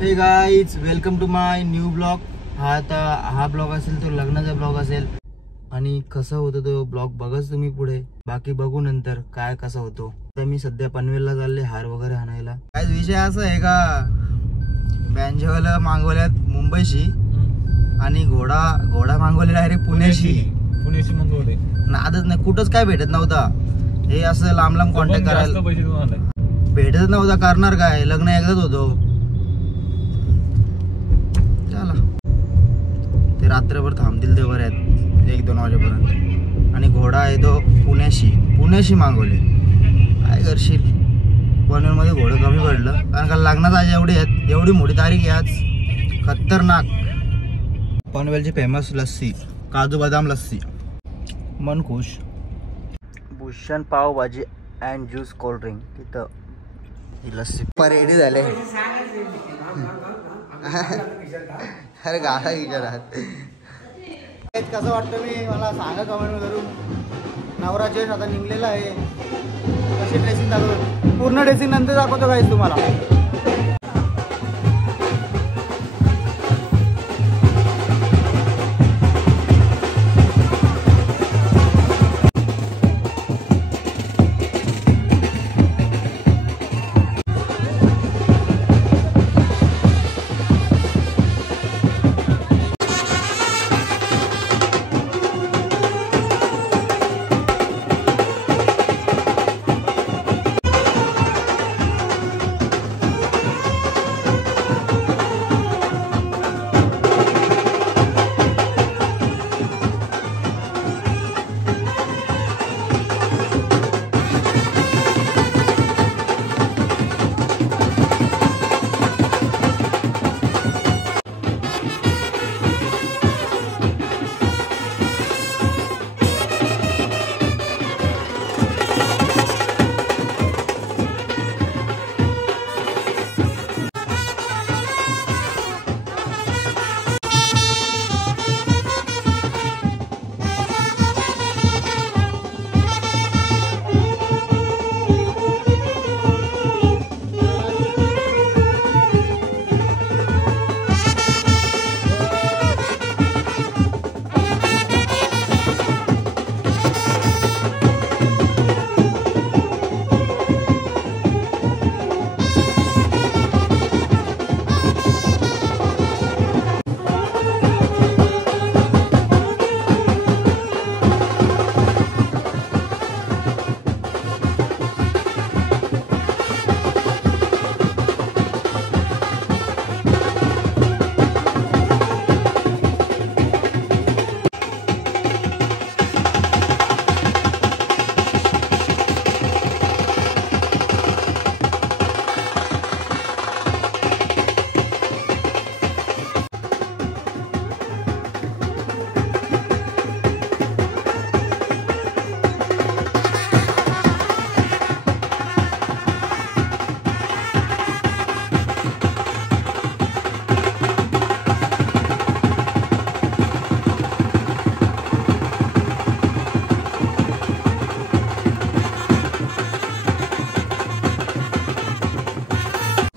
हे guys, welcome to my new blog. हा blog असेल तो लग्नाचा ब्लॉग असेल आणि कसा होतो तो ब्लॉग बघाच तुम्ही पुढे. बाकी बघू नंतर काय कसा होतो. तर मी सध्या पनवेलला चालले हार वगैरे आणायला. काय विषय असा आहे का, बँजोला मागवल्यात मुंबईशी आणि घोडा मागवले डायरेक्ट पुण्याशी मागवले. नादच नाही, कुठंच काय भेटत नव्हता. हे असं लांब लांब कॉन्टॅक्ट करायला भेटत नव्हता. करणार काय, लग्न एकदाच होतो. चला, ते रात्रभर थांबतील ते बरे आहेत 1-2 वाजेपर्यंत. आणि घोडा आहे तो पुण्याशी मागवले. काय करशील, पनवेलमध्ये घोडं कमी पडलं कारण का लग्नात आज एवढी मोठी तारीख आहे आज. खतरनाक. पनवेलची फेमस लस्सी, काजू बदाम लस्सी, मन खुश. Bhushan pav bhaji and juice cold drink, तिथं ही लस्सी रेडी झाले. अरे गाडा विचारात कसं वाटतं मी मला सांगा कमेंट करून. नवरा जयेश आता निघलेला आहे. कशी ड्रेसिंग दाखवतो, पूर्ण ड्रेसिंग नंतर दाखवतो काय तुम्हाला.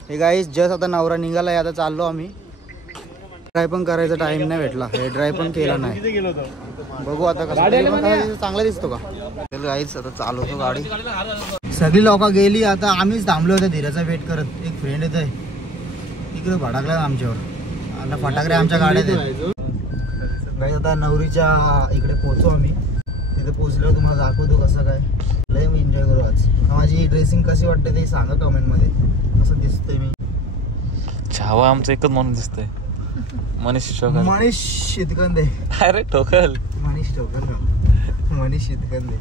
हे गाईस, जस्ट आता नवरा निघाला आहे. आता चाललो आम्ही. ड्राय पण करायचा टाइम नाही भेटला. हे ड्राय पण केला नाही. बघू आता कसं, चांगला दिसतो का. गाईस आता चालवतो गाडी. सगळी लोक गेली, आता आम्हीच थांबलो होतो धीराचा वेट करत. एक फ्रेंड येत आहे तिकडे भडकला आमच्यावर. आता फटाकडे आमच्या गाड्यात आहेत. गाईस आता नवरीच्या इकडे पोहोचू आम्ही. तिथे पोहोचल्यावर तुम्हाला दाखवतो कसं काय. लय मी एन्जॉय करू आज. माझी ड्रेसिंग कशी वाटते ते सांगा कमेंट मध्ये. कसं दिसतंय मी. छावा आमचं एकच म्हणून दिसतंय. मनीष शेतकंदे. अरे ठोकल. मनीष शेतकंदे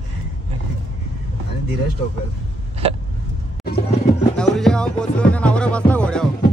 आणि धीरज ठोकल. नवरीच्या गाव पोहोचलो आणि नवरा बसला घोड्यावर.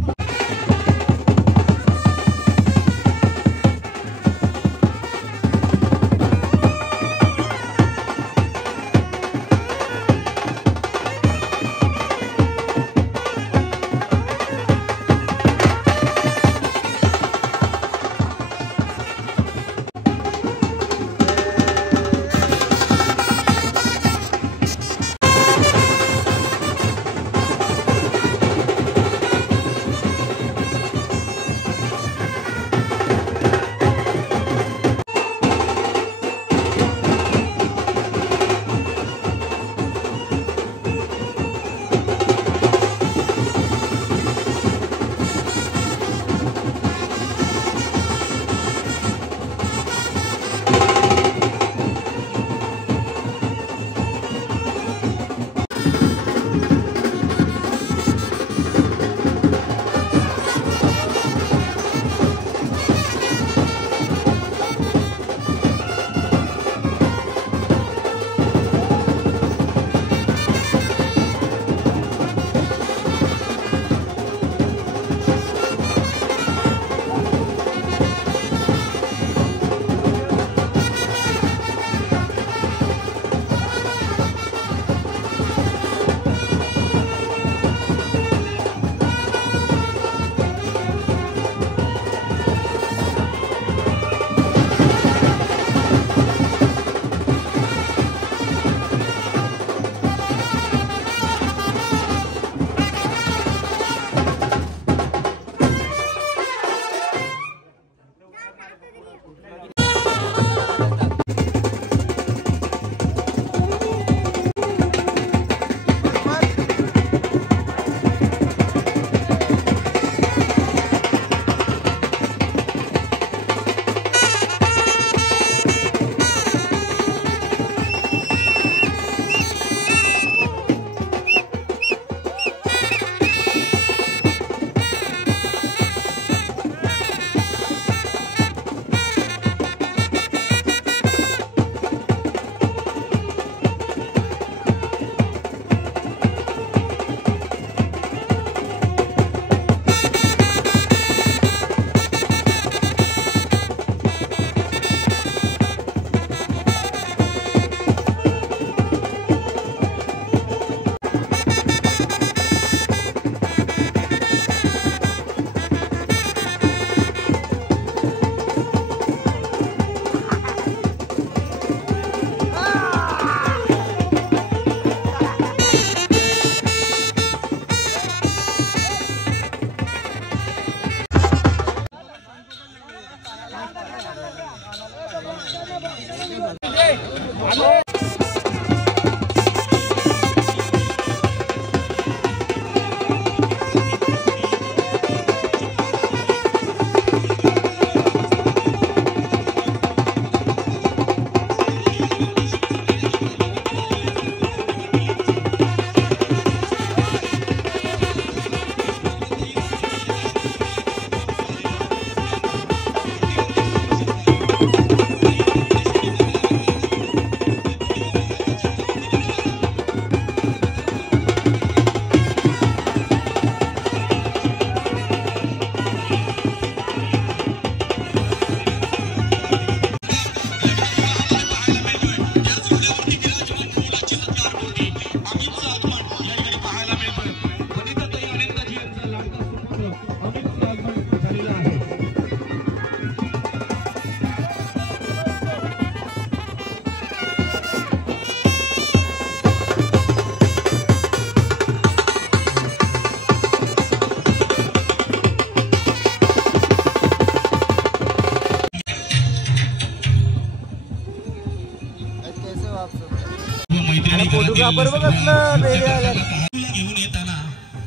बरोबर कसलं रेडी आल्या घेऊन येताना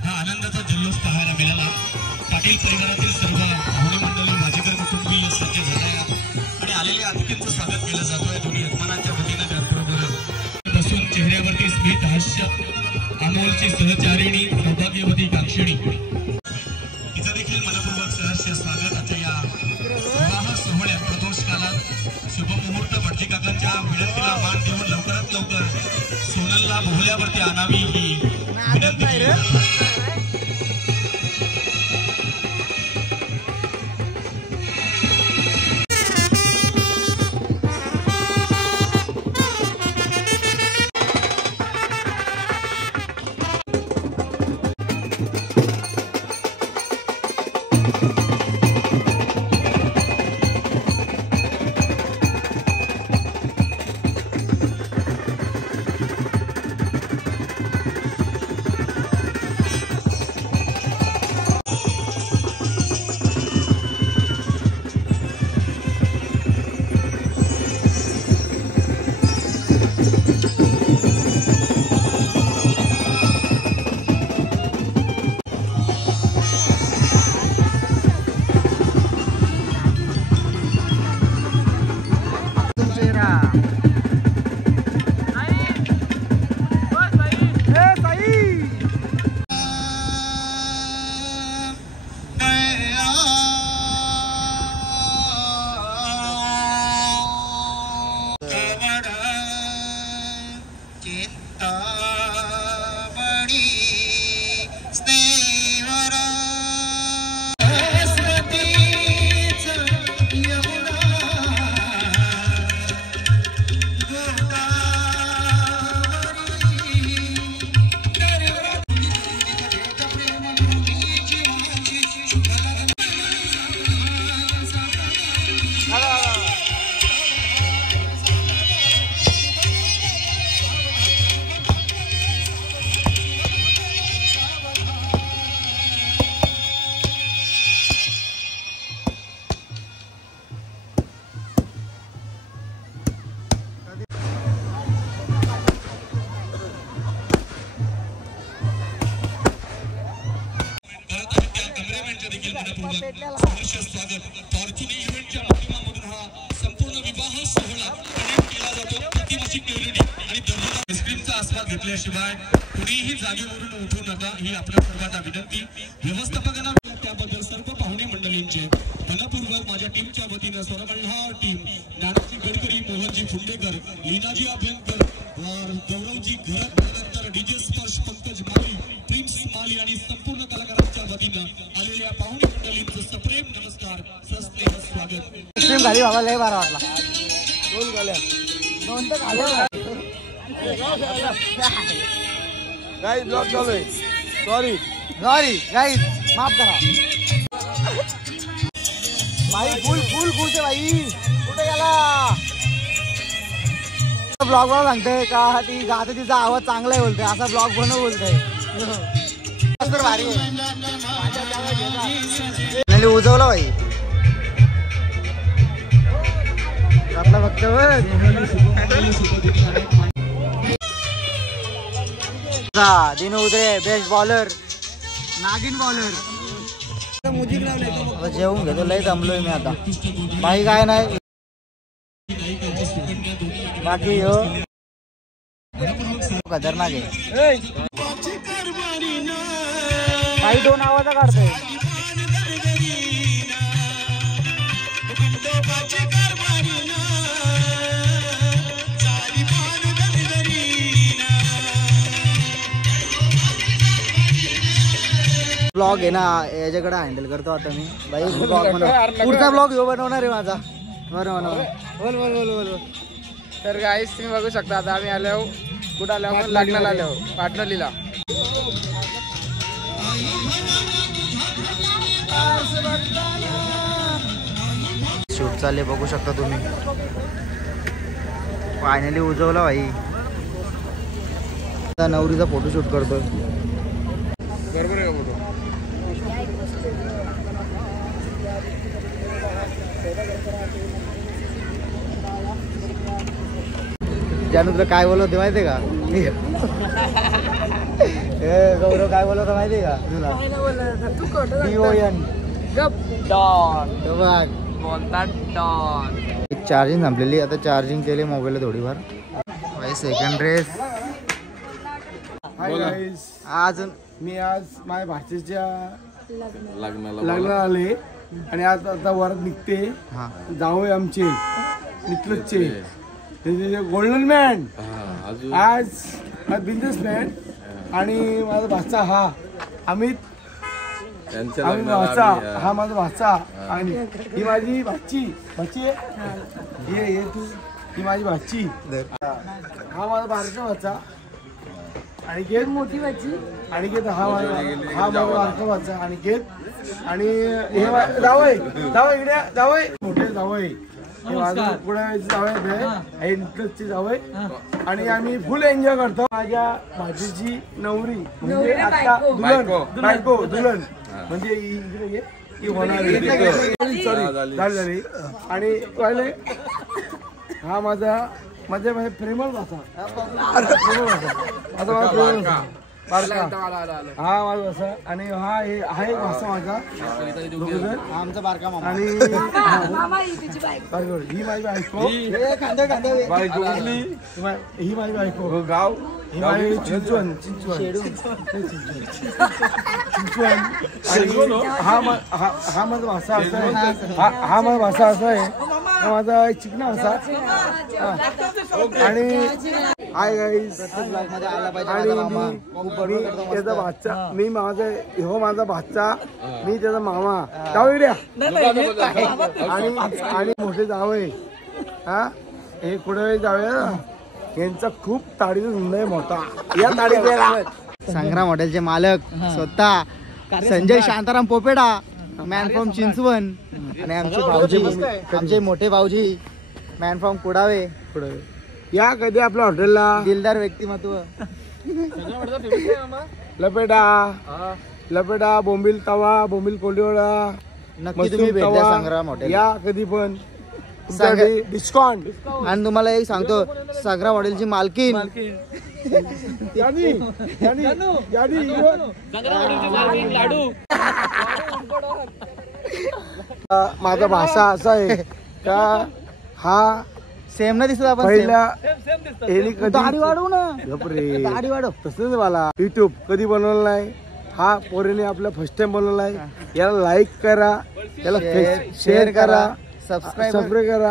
हा आनंदाचा जल्लोष पाहायला मिळाला. पाटील परिवारातील सर्व पाहुणे मंडळी भाजीकर कुटुंबीय सज्ज झाल्या आणि आलेल्या अतिथींचं स्वागत केलं जातोय. दोन्ही यजमानांच्या वतीनं त्याचबरोबर बसून चेहऱ्यावरती स्मित हास्य अमोलची सहचारिणी सौभाग्यवती काक्षिणी तिचं देखील मनपूर्वक सहर्ष स्वागत. आता या विवाह सोहळ्यात प्रदोष काळात शुभमुहूर्त भटजी काकांच्या विनंतीला मान देऊन लवकरात लवकर सोनलला बोहल्यावरती आणावी ही विनंती केली जाते. स्वागत फॉर्च्युन इव्हेंटच्या माध्यमातून हा संपूर्ण विवाह सोहळा कनेक्ट केला जातो. प्रतिमाची टेरडी आणि दर्जेदार आईस्क्रीमचा आस्वाद घेतल्याशिवाय कुणीही जागेवरून उठू नका ही आपल्या सर्वांना विनंती. व्यवस्थापकांना त्याबद्दल सर्व पाहुणे मंडळींचे मनपूर्वक माझ्या टीमच्या वतीनं स्वरमल्हार टीम नानाजी गडकरी, मोहनजी फुंडेकर, लीनाजी अभ्यंकर, गौरवजी घरत, नंतर डीजे स्पर्श, पंकज माली, प्रिन्स माली आणि संपूर्ण कलाकारांच्या वतीनं आलेल्या पाहुणे मंडळींचं सप्रेम नमस्कार, सस्नेह स्वागत. खाली बाबा लय बारा वाटला. दोन गाड्या दोन तर गाड्या गाईज ब्लॉक चालू आहे. सॉरी गाईज माफ करा भाई. फुल फुल फुलचे भाई कुठे गेला. ब्लॉग बनव सांगते का ती गाते तिचा आवाज चांगला आहे बोलते. असा ब्लॉग बनव बोलते. भारी आहे उजवला भाई आपला फक्त दिन उदरे बेस्ट बॉलर नागिन बॉलर. जेवून घेतो लय दमलोय मी आता. बाई काय नाही बाकी हो खतरनाक आहे. काही दोन आवाजा काढतोय. ब्लॉग आहे ना याच्याकडे हँडल करतो आता मी भाई. पुढचा ब्लॉग ह्यो बनवणार आहे माझा. बरोबर बोल बोल बोल बोल. तर गाईस तुम्ही बघू शकता आता आम्ही आलो कुठं आलो आपण लग्नाला आलो पाटणलीला. शूट चालले बघू शकता तुम्ही. फायनली उजवला भाई. नवरीचा फोटोशूट करतोय. बरोबर आहे का फोटो. जानू तुला काय बोलवते माहितीये का. गौरव काय बोलत माहिती का तुला DON बोलतात डॉन. चार्जिंग संपलेली आता चार्जिंग केली मोबाईलला थोडीफार. सेकंड रेस आज मी आज माझ्या भाचीच्या लग्नाला आले आणि आता वरात निघते. हा जावई आमचे निकलतचे गोल्डन मॅन आज बिझनेसमॅन आणि माझा भाचा हा अमित भाचा हा माझा भाचा आणि ही माझी भाची ये तू ही माझी भाची हा माझा बारका भाचा आणि घेत मोठी भाची आणि घेत हा माझा बारका भाचा आणि घेत आणि हे जावई इकडे जावई मोठे जावई हे माझं पुढे जावई जावई आणि आम्ही फुल एन्जॉय करतो. माझ्या भाचीची नवरी म्हणजे आता बायको दुल्हन म्हणजे इकडे ही होणार झाली आणि पहिले हा माझा प्रेमळ भाषा आता माझा प्रेमळ बारका हा माझा भाषा आणि हा एक भाषा माझा आमचा बारका मामा आणि ही माझी बायको ही माझी बायको गाव ही माझी चिंचवण आणि हा माझा भाषा असा आहे हा माझा भाषा असा आहे हा माझा चिकना भाषा आणि हाय गाईस आणि त्याचा भाचा मी माझा भाचा मी त्याचा मामा जाऊ आणि मोठे जावई हा हे पुढे जाऊया यांचा खूप ताडीचा धंदा आहे मोठा. या ताडीचा संग्राम हॉटेलचे मालक स्वतः संजय शांताराम पोपेडा मॅन फ्रॉम चिंचवण आणि आमचे भाऊजी आमचे मोठे भाऊजी मॅन फ्रॉम कुडावे. या कधी आपल्या हॉटेलला दिलदार व्यक्तिमत्व लपेटा बोंबील तवा बोंबील कोलिवडा नक्की तुम्ही भेट द्या संग्राम हॉटेल या कधी पण डिस्काउंट. आणि तुम्हाला एक सांगतो संग्राम हॉटेलची मालकीन माझा भाषा असा आहे का हा सेम ना दिसत आपण पहिल्या दाढी वाढवू ना दाढी वाढव तसंच मला युट्यूब कधी बनवलं नाही. हा पोरीने आपला फर्स्ट टाइम बनवला आहे. याला लाईक करा याला शेअर करा सबस्क्राईब करा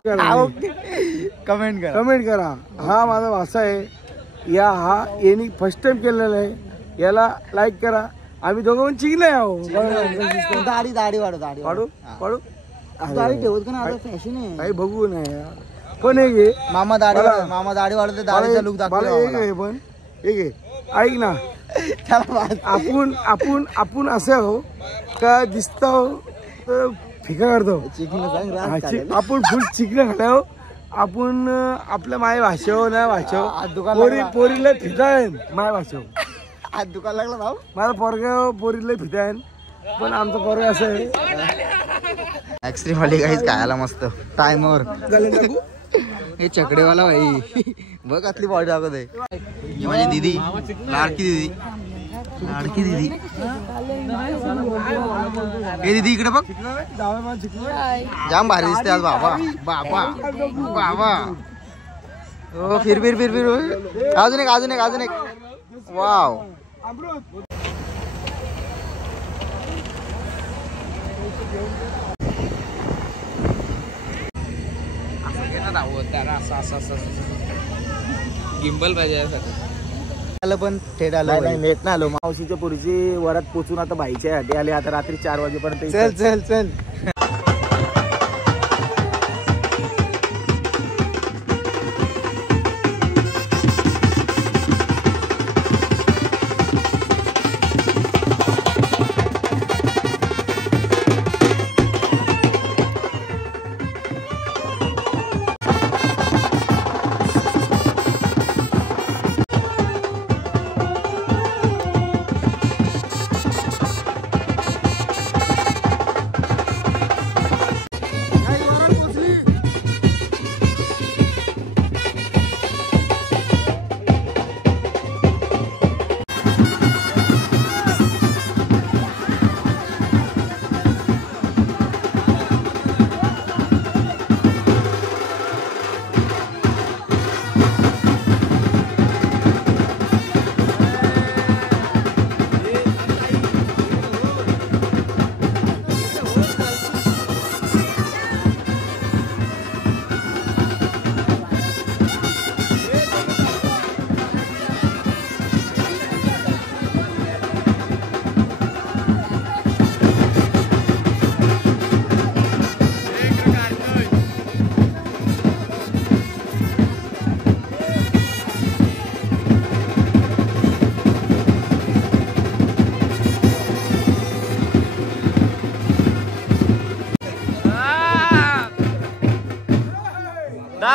कमेंट करा. हा माझा भाषा आहे यांनी फर्स्ट टाइम केलेला आहे. याला लाईक करा. आम्ही दोघं पण चिकले आहो. दाढी वाढू दाढी ठेवत का ना आता फॅशन आहे काही बघू नाही पण हे मामा दाढी वाढवते दाढीचा लुक दाखवला पण हे ऐक ना आपण असं आहो का दिसतो तर फिका करतो आपण फुल चिकन खातो. आपण आपल्या माय भाषेवर नाही भाषेवर पोरीला फिताय माय भाषेवर आज दुकान लागला भाऊ माझा पोरीला फिताय पण आमचं पोरग असं आहे ऍक्स्ट्रीम वाली काहीच खायला मस्त टाइमवर हे चकडेवाला भाई बघ असली बॉडी दाखवत आहे. ही माझी दीदी लाडकी दीदी हे दीदी इकडे बघ जाम भारी दिसते आज बाबा हो फिर अजून एक वाव गिंबल पाहिजे पण थेट आलं नेट ना आलो. मावशीच्या पुरीची वरात पोचून आता भाईच्या हाटी आले. आता रात्री 4 वाजेपर्यंत चल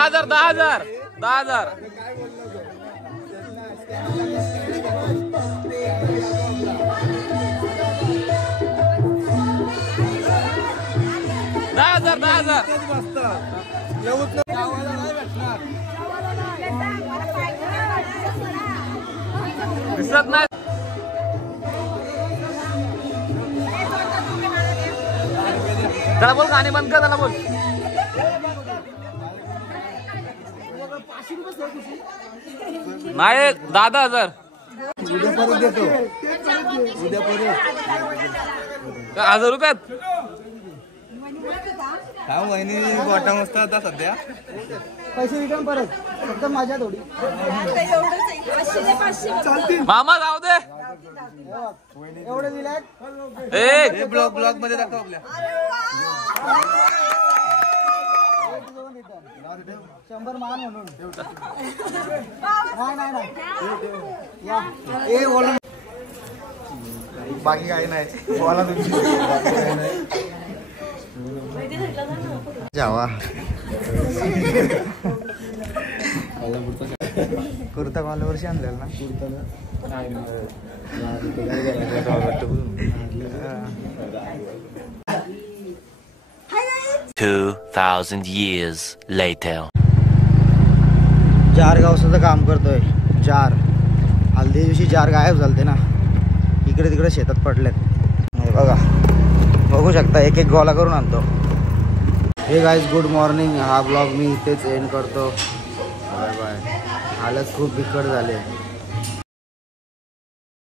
10,000 10,000 10,000 10,000 दिसत नाही. त्याला बोल गाणे बंद कर. त्याला बोल. नाही 10,000 उद्या परत देतो. उद्या परत 1,000 रुपयात. हा वहिनी गोटा मस्त आता सध्या. पैसे रिटर्न परत फक्त माझ्या थोडी चालतील. मामा जाऊ दे. एवढे दिले ए ब्लॉग मध्ये दाखव आपल्या. 100 मान म्हणून नाही. बाकी काही नाही. बोला तुम्ही. जावा कुर्ता कॉलरवरशी आणलेला ना. 2,000 years later. जार गावचं काम करतोय. जार हल्दी दिवशी जार गायब झालते ना. इकडे तिकडे शेतात पडलेत. हे बघा बघू शकता. एक एक गोला करून आणतो. Hey guys good morning. हा ब्लॉग मी इथेच एंड करतो. Bye bye. हालत खूप बिकट झाले.